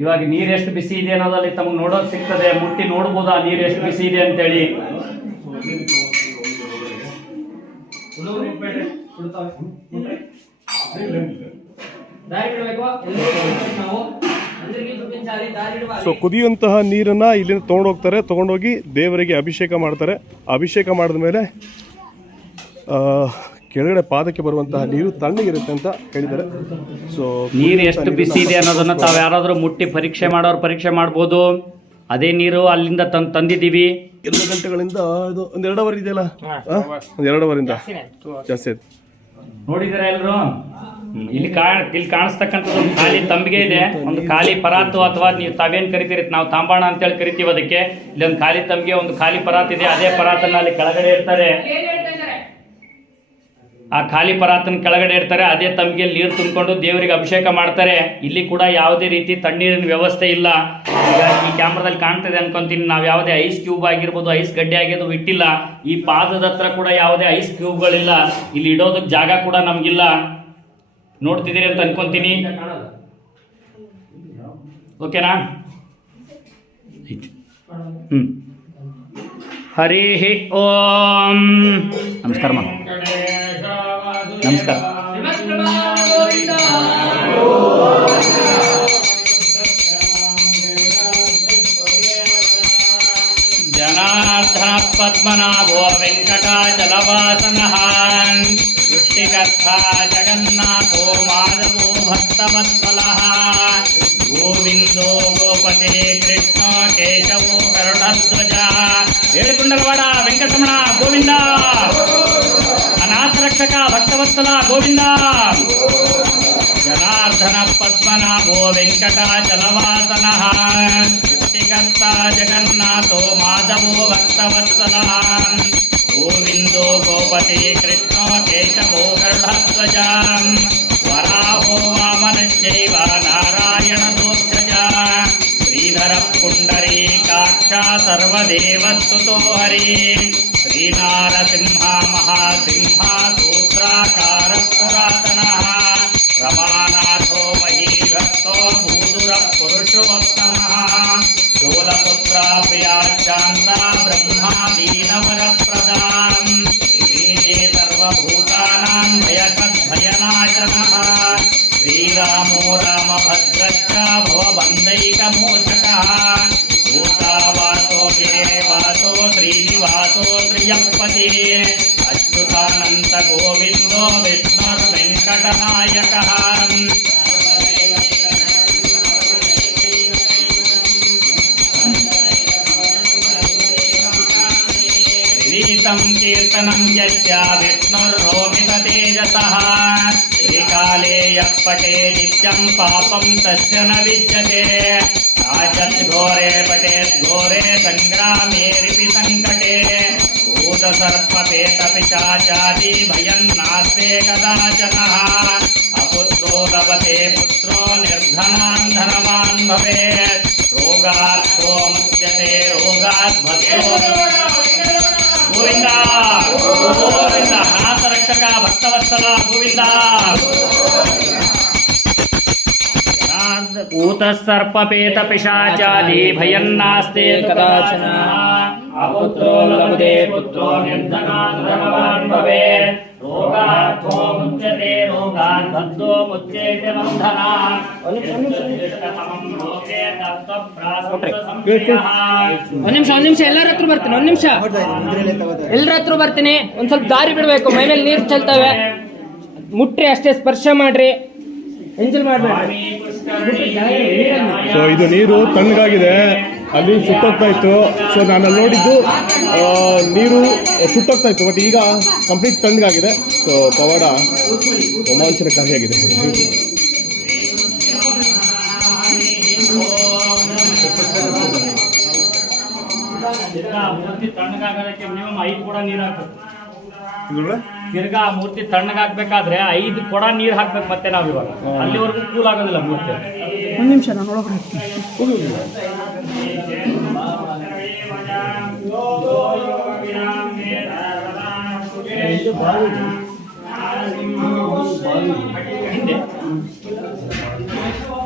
ಇವಾಗ ನೀರ್ ಎಷ್ಟು ಬಿಸಿ ಇದೆ ಅನ್ನೋದಲ್ಲಿ ತಮಗೆ ನೋಡೋದು ಸಿಗ್ತದೆ. ಮುಟ್ಟಿ ನೋಡ್ಬೋದಾ? ನೀರ್ ಎಷ್ಟು ಬಿಸಿ ಇದೆ ಅಂತೇಳಿ. ಸೊ ಕುದಿಯುವಂತಹ ನೀರನ್ನ ಇಲ್ಲಿಂದ ತೊಗೊಂಡೋಗ್ತಾರೆ. ತೊಗೊಂಡೋಗಿ ದೇವರಿಗೆ ಅಭಿಷೇಕ ಮಾಡ್ತಾರೆ. ಅಭಿಷೇಕ ಮಾಡಿದ ಮೇಲೆ ಕೆಳಗಡೆ ಪಾದಕ್ಕೆ ಬರುವಂತಹ ನೀರು ತಣ್ಣಗಿರುತ್ತೆ ಅಂತ ಹೇಳಿದ್ದಾರೆ. ಸೊ ನೀರು ಎಷ್ಟು ಬಿಸಿ ಇದೆ ಅನ್ನೋದನ್ನ ತಾವು ಯಾರಾದರೂ ಮುಟ್ಟಿ ಪರೀಕ್ಷೆ ಮಾಡೋರು ಪರೀಕ್ಷೆ ಮಾಡ್ಬೋದು. ಅದೇ ನೀರು ಅಲ್ಲಿಂದ ತಂದು ತಂದಿದ್ದೀವಿ. ಎರಡು ಗಂಟೆಗಳಿಂದ ಇದು ಒಂದು ಎರಡು ಅವರ್ ಇದೆಯಲ್ಲ? ಒಂದು ಎರಡು ಅವರಿಂದ ಜಾಸ್ತಿ ಆಯ್ತು. ನೋಡಿದಿರ ಎಲ್ರು? ಇಲ್ಲಿ ಕಾ ಇಲ್ಲಿ ಕಾಣಿಸ್ತಕ್ಕಂಥದ್ದು ಒಂದು ಖಾಲಿ ತಂಬಿಗೆ ಇದೆ. ಒಂದು ಖಾಲಿ ಪರಾತು ಅಥವಾ ನೀವು ತಾವೇನ್ ಕರಿತೀರಿ? ನಾವು ತಾಂಬಾಣ ಅಂತೇಳಿ ಕರಿತೀವಿ ಅದಕ್ಕೆ. ಇಲ್ಲಿ ಒಂದು ಖಾಲಿ ತಂಬಿಗೆ ಒಂದು ಖಾಲಿ ಪರಾತ್ ಇದೆ. ಅದೇ ಪರಾತನ್ನ ಅಲ್ಲಿ ಕೆಳಗಡೆ ಇರ್ತಾರೆ ಆ ಖಾಲಿ ಪರಾತನ ಕೆಳಗಡೆ ಇರ್ತಾರೆ, ಅದೇ ತಮಗೆ ನೀರು ತುಂಬಿಕೊಂಡು ದೇವರಿಗೆ ಅಭಿಷೇಕ ಮಾಡ್ತಾರೆ. ಇಲ್ಲಿ ಕೂಡ ಯಾವುದೇ ರೀತಿ ತಣ್ಣೀರಿನ ವ್ಯವಸ್ಥೆ ಇಲ್ಲ. ಈಗ ಈ ಕ್ಯಾಮ್ರಾದಲ್ಲಿ ಕಾಣ್ತಿದೆ ಅನ್ಕೊಂತೀನಿ, ನಾವು ಯಾವುದೇ ಐಸ್ ಕ್ಯೂಬ್ ಆಗಿರ್ಬೋದು, ಐಸ್ ಗಡ್ಡೆ ಆಗಿರೋದು ಇಟ್ಟಿಲ್ಲ ಈ ಪಾದದ ಹತ್ರ ಕೂಡ ಯಾವುದೇ ಐಸ್ ಕ್ಯೂಬ್ಗಳಿಲ್ಲ. ಇಲ್ಲಿ ಇಡೋದಕ್ಕೆ ಜಾಗ ಕೂಡ ನಮಗಿಲ್ಲ. ನೋಡ್ತಿದ್ದೀರಿ ಅಂತ ಅನ್ಕೊಂತೀನಿ. ಓಕೆನಾ? ಹ್ಞೂ ಹರಿ ಓಂ. ನಮಸ್ಕಾರ, ಮಾ. నమస్కారం. జనార్దన పద్మనాభో వెంకటాచలవాసన సృష్టికర్త జగన్నాథో మాధవో భక్తవత్సల గోవిందో గోపతే కృష్ణ కేశవో గరుడధ్వజ. ఏడుకుండలవాడ వెంకటరమణ గోవిందా. అనాథరక్షక భక్త వత్సల గోవింద? జనార్దన పద్మనాభో వెంకటాచలవాసన. సృష్టికర్త జగన్నాథో మాధవో భక్తవత్సల గోవిందో గోపతి కృష్ణో కేశవో గర్భధ్వజ. వరాహో వామనశ్చైవ నారాయణ దోక్షజ శ్రీధర పుండరీ పుండరీకాక్ష సర్వదేవస్తుతో హరి. శ్రీనారసింహ మహాసింహ సూత్రాకార పురాతన రమానాథో మహీభక్తో భూదుర పురుషోత్తమ శూలపుత్ర ప్రియాశాంత బ్రహ్మా దీనవరప్రదాం సర్వభూ श्रीरामो रामभद्रश्च भवबन्धैकमोचकः भूतावासो गिरेवासो श्रीनिवासो त्रियपते अच्युतानन्दगोविन्दो विष्णुर्वेङ्कटनायकः कीर्तनं यस्य विष्णुर्रोमिततेजसः श्रीकाले यः पटे नित्यं पापं तस्य न विद्यते राजद्घोरे पटेत् घोरे सङ्ग्रामेरिपि सङ्कटे भूतसर्पपेतपिशाचादि भयं नास्ते कदाचनः अपुत्रो लभते पुत्रो निर्धनान् धनवान् भवेत् रोगार्थो मुच्यते रोगात् గోవింద! గోవింద! రక్షక భక్తవత్సల గోవింద! కూత సర్పపేత పిశాచాది భయం నాస్తి కదాచన. అపుత్రో లభుదే పుత్రో నిర్ధనా భవేత్ ಒಂದ್ ನಿಮಿಷ ಒಂದ್ ನಿಮಿಷ. ಎಲ್ಲರ ಹತ್ರ ಬರ್ತೀನಿ ಒಂದ್ ನಿಮಿಷ. ಎಲ್ಲರ ಹತ್ರ ಬರ್ತೀನಿ. ಒಂದ್ ಸ್ವಲ್ಪ ದಾರಿ ಬಿಡ್ಬೇಕು ಮೈ ಮೇಲೆ ನೀರು ಚೆಲ್ತವೆ. ಮುಟ್ರಿ ಅಷ್ಟೇ ಸ್ಪರ್ಶ ಮಾಡ್ರಿ. ಎಂಜಲ್ ಮಾಡ್ಬೇಡ್ರಿ. ಸೊ ಇದು ನೀರು ತಣ್ಣಗಾಗಿದೆ. ಅಲ್ಲಿ ಸುಟ್ಟೋಗ್ತಾ ಇತ್ತು. ಸೊ ನಾನು ಅಲ್ಲಿ ನೋಡಿದ್ದು ನೀರು ಸುಟ್ಟೋಗ್ತಾ ಇತ್ತು ಬಟ್ ಈಗ ಕಂಪ್ಲೀಟ್ ತಣ್ಣಗಾಗಿದೆ. ಸೊ ಪವಾಡ ರೋಮಾಂಚನಕಾರಿಯಾಗಿದೆ ತಣ್ಣಗಾಗೋದಕ್ಕೆ ಮಿನಿಮಮ್ ಐದು ಕೂಡ ನೀರು ಹಾಕ್ಬೇಕು. ಇದ್ರೊಳಗೆ? ತಿರ್ಗಾ ಮೂರ್ತಿ ತಣ್ಣಗಾಗ್ಬೇಕಾದ್ರೆ ಐದು ಕೊಡ ನೀರು ಹಾಕ್ಬೇಕು ಮತ್ತೆ ನಾವು ಇವಾಗ. ಅಲ್ಲಿವರೆಗೂ ಕೂಲ್ ಆಗೋದಿಲ್ಲ ಮೂರ್ತಿ. ಒಂದ್ ನಿಮಿಷ ನಾನು ಒಳಗಡೆ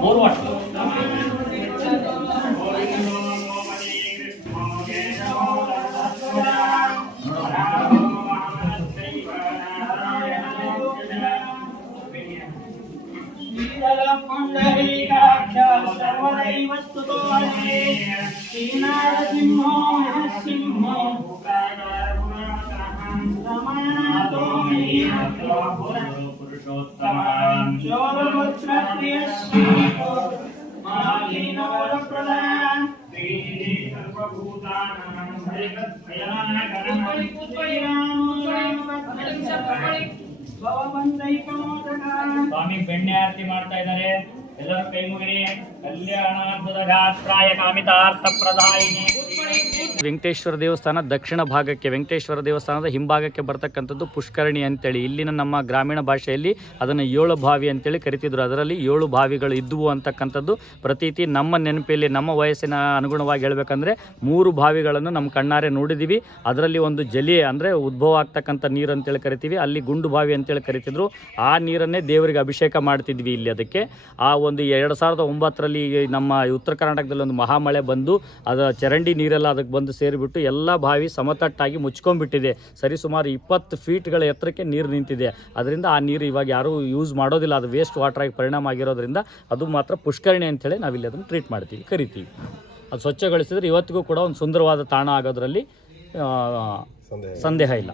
ಮೂರು ವಾಟ್ ಪುಂಡರೀಕಾಕ್ಷ ಸರ್ವದೈವಸ್ತು ಶ್ರೀನಾರಸಿಂಹೋ ಸ್ವಾಮಿ ಬೆಣ್ಣೆ ಆರತಿ ಮಾಡ್ತಾ ಇದ್ದಾರೆ. ಎಲ್ಲರೂ ಕೈ ಮುಗಿರಿ. ಕಲ್ಯಾಣಾರ್ಥದ ಗಾತ್ರಾಯ ಕಾಮಿತಾರ್ಥ ಪ್ರದಾಯಿನಿ. ವೆಂಕಟೇಶ್ವರ ದೇವಸ್ಥಾನ ದಕ್ಷಿಣ ಭಾಗಕ್ಕೆ, ವೆಂಕಟೇಶ್ವರ ದೇವಸ್ಥಾನದ ಹಿಂಭಾಗಕ್ಕೆ ಬರ್ತಕ್ಕಂಥದ್ದು ಪುಷ್ಕರಣಿ ಅಂತೇಳಿ. ಇಲ್ಲಿನ ನಮ್ಮ ಗ್ರಾಮೀಣ ಭಾಷೆಯಲ್ಲಿ ಅದನ್ನು ಏಳು ಬಾವಿ ಅಂತೇಳಿ ಕರಿತಿದ್ರು. ಅದರಲ್ಲಿ ಏಳು ಬಾವಿಗಳು ಇದ್ದುವು ಅಂತಕ್ಕಂಥದ್ದು. ಪ್ರತೀತಿ ನಮ್ಮ ನೆನಪಿಯಲ್ಲಿ ನಮ್ಮ ವಯಸ್ಸಿನ ಅನುಗುಣವಾಗಿ ಹೇಳಬೇಕಂದ್ರೆ ಮೂರು ಬಾವಿಗಳನ್ನು ನಮ್ಮ ಕಣ್ಣಾರೆ ನೋಡಿದೀವಿ. ಅದರಲ್ಲಿ ಒಂದು ಜಲಿ ಅಂದರೆ ಉದ್ಭವ ಆಗ್ತಕ್ಕಂಥ ನೀರು ಅಂತೇಳಿ ಕರಿತೀವಿ. ಅಲ್ಲಿ ಗುಂಡು ಬಾವಿ ಅಂತೇಳಿ ಕರಿತಿದ್ರು. ಆ ನೀರನ್ನೇ ದೇವರಿಗೆ ಅಭಿಷೇಕ ಮಾಡ್ತಿದ್ವಿ ಇಲ್ಲಿ ಅದಕ್ಕೆ. ಆ ಒಂದು ಎರಡು ಸಾವಿರದ ಒಂಬತ್ತರಲ್ಲಿ ನಮ್ಮ ಉತ್ತರ ಕರ್ನಾಟಕದಲ್ಲಿ ಒಂದು ಮಹಾಮಳೆ ಬಂದು ಅದು ಚರಂಡಿ ನೀರೆಲ್ಲ ಅದಕ್ಕೆ ಬಂದು ಸೇರಿಬಿಟ್ಟು ಎಲ್ಲ ಬಾವಿ ಸಮತಟ್ಟಾಗಿ ಮುಚ್ಕೊಂಡ್ಬಿಟ್ಟಿದೆ. ಸರಿ ಸುಮಾರು ಇಪ್ಪತ್ತು ಫೀಟ್ಗಳ ಎತ್ತರಕ್ಕೆ ನೀರು ನಿಂತಿದೆ. ಅದರಿಂದ ಆ ನೀರು ಇವಾಗ ಯಾರೂ ಯೂಸ್ ಮಾಡೋದಿಲ್ಲ. ಅದು ವೇಸ್ಟ್ ವಾಟರ್ ಆಗಿ ಪರಿಣಾಮ ಆಗಿರೋದ್ರಿಂದ ಅದು ಮಾತ್ರ ಪುಷ್ಕರಣಿ ಅಂತೇಳಿ ನಾವಿಲ್ಲಿ ಅದನ್ನು ಟ್ರೀಟ್ ಮಾಡ್ತೀವಿ ಕರಿತೀವಿ. ಅದು ಸ್ವಚ್ಛಗೊಳಿಸಿದ್ರೆ ಇವತ್ತಿಗೂ ಕೂಡ ಒಂದು ಸುಂದರವಾದ ತಾಣ ಆಗೋದ್ರಲ್ಲಿ ಸಂದೇಹ ಇಲ್ಲ.